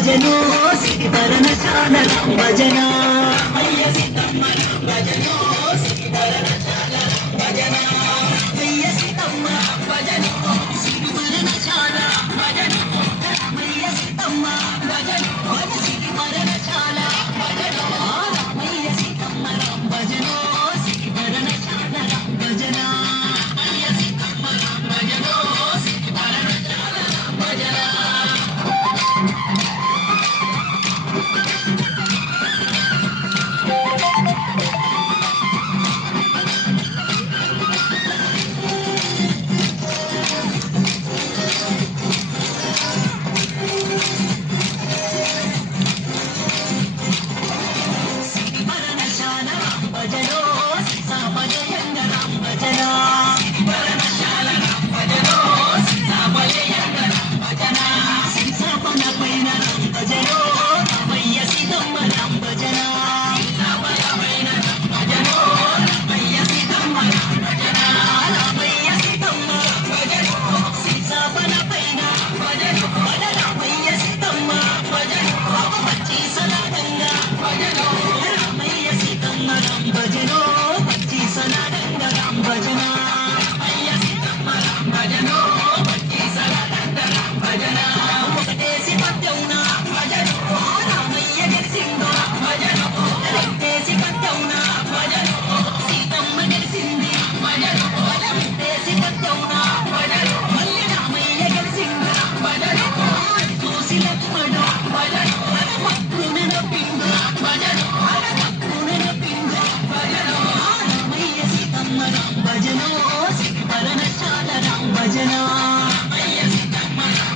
భజనో సిరి పరమశాల రామ భజన రామయ్య సీతమ్మ రామ భజనో సిరి పరమశాల రామ భజన రామయ్య సీతమ్మ రామ భజనో సిరి పరమశాల రామ భజన రామయ్య సీతమ్మ భజనో సిరి పరమశాల భజన రామయ్య సీతమ్మ రామ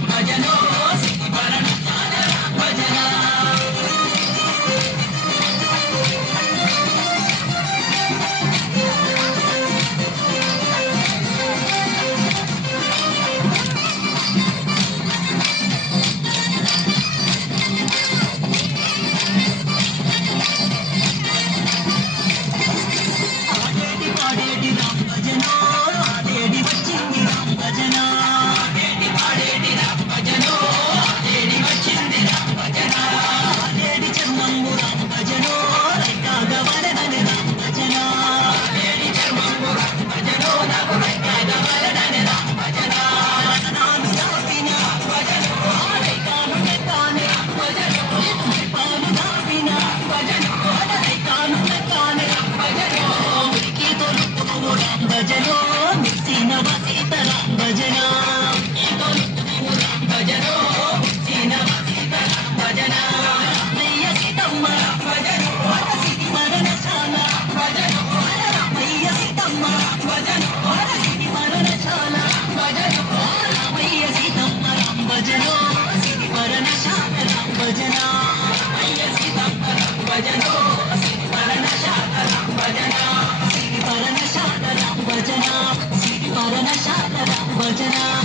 భజనో సిరి పరమశాల రామ భజన రామయ్య సీతమ్మ రామ భజనో సిరి పరమశాల రామ భజన భజన